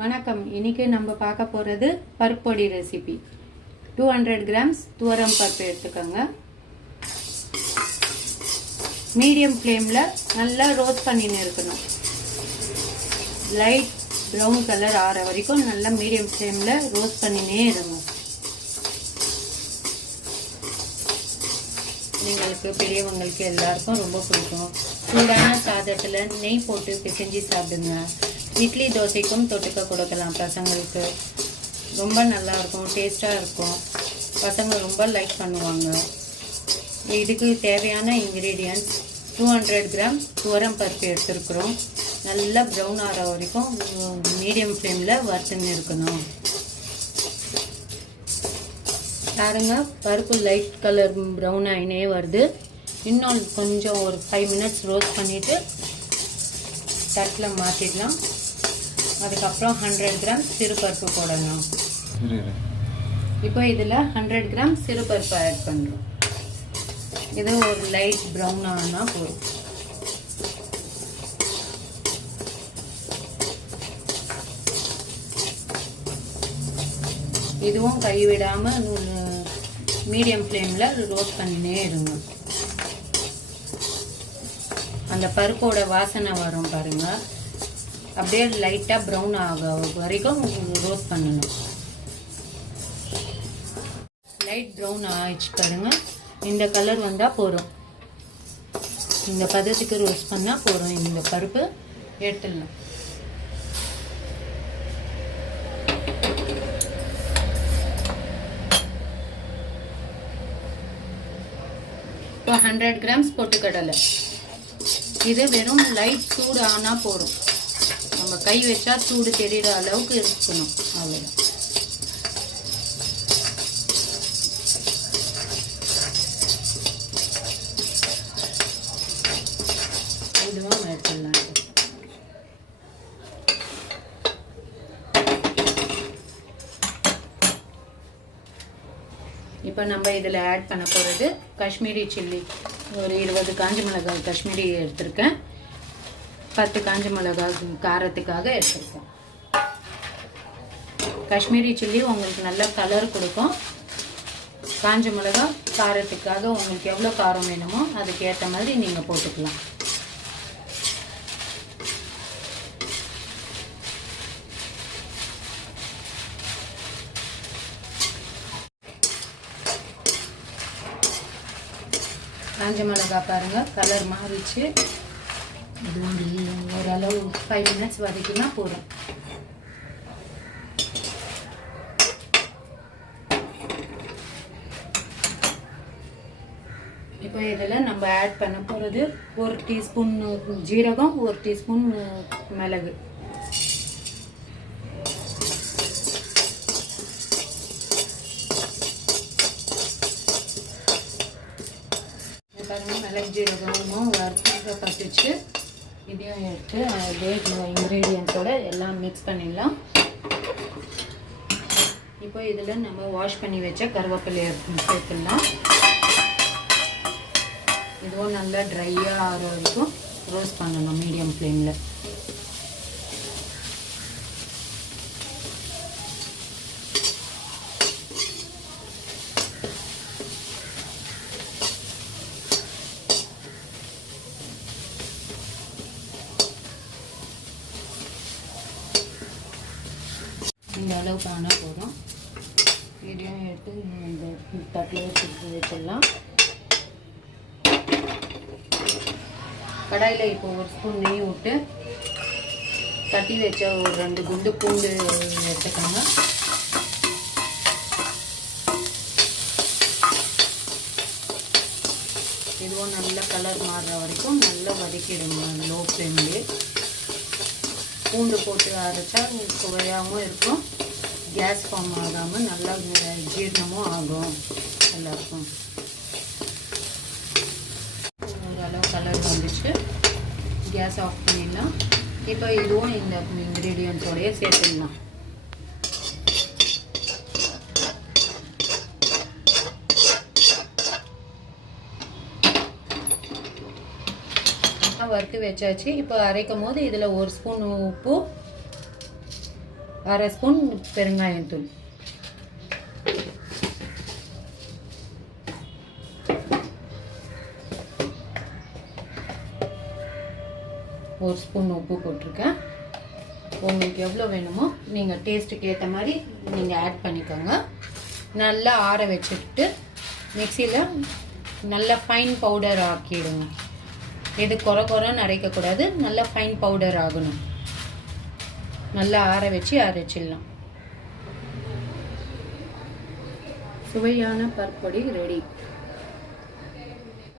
வணக்கம். இன்னைக்கு நம்ம பார்க்க போகிறது பருப்பொடி ரெசிபி. 200 கிராம்ஸ் துவரம் பருப்பு எடுத்துக்கோங்க. மீடியம் ஃப்ளேமில் நல்லா ரோஸ்ட் பண்ணின்னு இருக்கணும். லைட் ப்ரௌன் கலர் ஆற வரைக்கும் நல்லா மீடியம் ஃப்ளேமில் ரோஸ்ட் பண்ணினே இருங்க. உங்களுக்கு பெரியவங்களுக்கு எல்லாருக்கும் ரொம்ப பிடிக்கும். சூடான சாதத்தில் நெய் போட்டு பிசைஞ்சு சாப்பிடுங்க. இட்லி தோசைக்கும் தொட்டுக்க கொடுக்கலாம். பசங்களுக்கு ரொம்ப நல்லாயிருக்கும், டேஸ்ட்டாக இருக்கும். பசங்க ரொம்ப லைக் பண்ணுவாங்க. இதுக்கு தேவையான இன்க்ரீடியன்ட்ஸ் 200 கிராம் துவரம் பருப்பு எடுத்துருக்குறோம். நல்லா ப்ரௌன் ஆகிற வரைக்கும் மீடியம் ஃப்ளேமில் வறுத்துன்னு இருக்கணும். பாருங்க, பருப்பு லைட் கலர் ப்ரௌன் ஆகினே வருது. இன்னும் கொஞ்சம் ஒரு 5 மினிட்ஸ் ரோஸ்ட் பண்ணிவிட்டு தட்டில் மாற்றிடலாம். அதுக்கப்புறம் 100 கிராம் சிறுபருப்பு போடணும். இப்போ இதில் 100 கிராம் சிறுபருப்பு ஆட் பண்ணுறோம். இது ஒரு லைட் ப்ரௌன் ஆனால் போதும். இதுவும் கைவிடாமல் மீடியம் ஃப்ளேமில் ரோஸ்ட் பண்ணினே இருங்க. அந்த பருப்போட வாசனை வரும் பாருங்கள். அப்படியே லைட்டாக ப்ரௌன் ஆக வரைக்கும் ரோஸ்ட் பண்ணணும். லைட் ப்ரௌன் ஆகிடுச்சு பாருங்கள். இந்த கலர் வந்தால் போதும். இந்த பதத்துக்கு ரோஸ்ட் பண்ணால் போதும். இந்த பருப்பு எடுத்துடலாம். இப்போ 100 கிராம்ஸ் பொட்டுக்கடலை. இது வெறும் லைட் சூடு ஆனால் போதும். நம்ம கை வச்சா சூடு தெரிகிற அளவுக்கு இருக்கணும். அவ்வளோ. இதுவும் எடுத்துடலாம். இப்போ நம்ம இதில் ஆட் பண்ண போகிறது காஷ்மீரி சில்லி. ஒரு 20 காஞ்ச மிளகாய் காஷ்மீரி எடுத்திருக்கேன். 10 காஞ்ச மிளகாய் காரத்துக்காக எடுத்துருக்கேன். காஷ்மீரி சில்லி உங்களுக்கு நல்ல கலர் கொடுக்கும். காஞ்ச மிளகாய் காரத்துக்காக உங்களுக்கு எவ்வளோ காரம் வேணுமோ அதுக்கு ஏற்ற மாதிரி நீங்கள் போட்டுக்கலாம். காஞ்ச மிளகாய் பாருங்கள் கலர் மாறிச்சு. இது ஓரளவு 5 மினிட்ஸ் வதக்கினா போதும். இப்போ இதில் நம்ம ஆட் பண்ண போகிறது 1 டீஸ்பூன் ஜீரகம், 1 டீஸ்பூன் மிளகு. பாருங்கள், மிளகு ஜீரகமும் வறுத்து பட்டுச்சு. இதையும் எடுத்து அதே இன்க்ரீடியன்ஸோடு எல்லாம் மிக்ஸ் பண்ணிடலாம். இப்போ இதில் நம்ம வாஷ் பண்ணி வச்ச கருவேப்பிலையை சேர்த்துடலாம். இதுவும் நல்லா ட்ரையாக ஆகிற வரைக்கும் ரோஸ்ட் பண்ணணும் மீடியம் ஃப்ளேமில். இந்த அளவுக்கு ஆனால் போதும். இதையும் எடுத்து இந்த தட்டில் வச்சிடலாம். கடாயில் இப்போ 1 ஸ்பூன் நெய் விட்டு தட்டி வச்ச ஒரு 2 குண்டு பூண்டு எடுத்துக்கோங்க. இதுவும் நல்ல கலர் மாறுற வரைக்கும் நல்லா வதக்கிடுங்க லோ ஃப்ளேம்லேயே. பூண்டு போட்டு அரைச்சா சுவையாகவும் இருக்கும், கேஸ் ஃபார்ம் ஆகாமல் நல்லா ஜீரணமும் ஆகும் எல்லாருக்கும். ஓரளவு கலர் வந்துச்சு. கேஸ் ஆஃப் பண்ணிடலாம். இப்போ இதுவும் இந்த இன்க்ரீடியன்ஸோடையே சேர்த்துடலாம். வறுத்து வச்சாச்சு. இப்போ அரைக்கும் போது இதில் 1 ஸ்பூன் உப்பு, 1/2 ஸ்பூன் பெருங்காயத்தூள், 1 ஸ்பூன் உப்பு போட்டிருக்கேன். உங்களுக்கு எவ்வளோ வேணுமோ நீங்கள் டேஸ்ட்டுக்கு ஏற்ற மாதிரி நீங்கள் ஆட் பண்ணிக்கோங்க. நல்லா ஆற வச்சுட்டு மிக்சியில் நல்லா ஃபைன் பவுடர் ஆக்கிடுங்க. இது குறைன்னு அரைக்கக்கூடாது, நல்லா ஃபைன் பவுடர் ஆகணும். நல்லா ஆற வச்சு அரைச்சிடலாம். சுவையான பருப்பொடி ரெடி.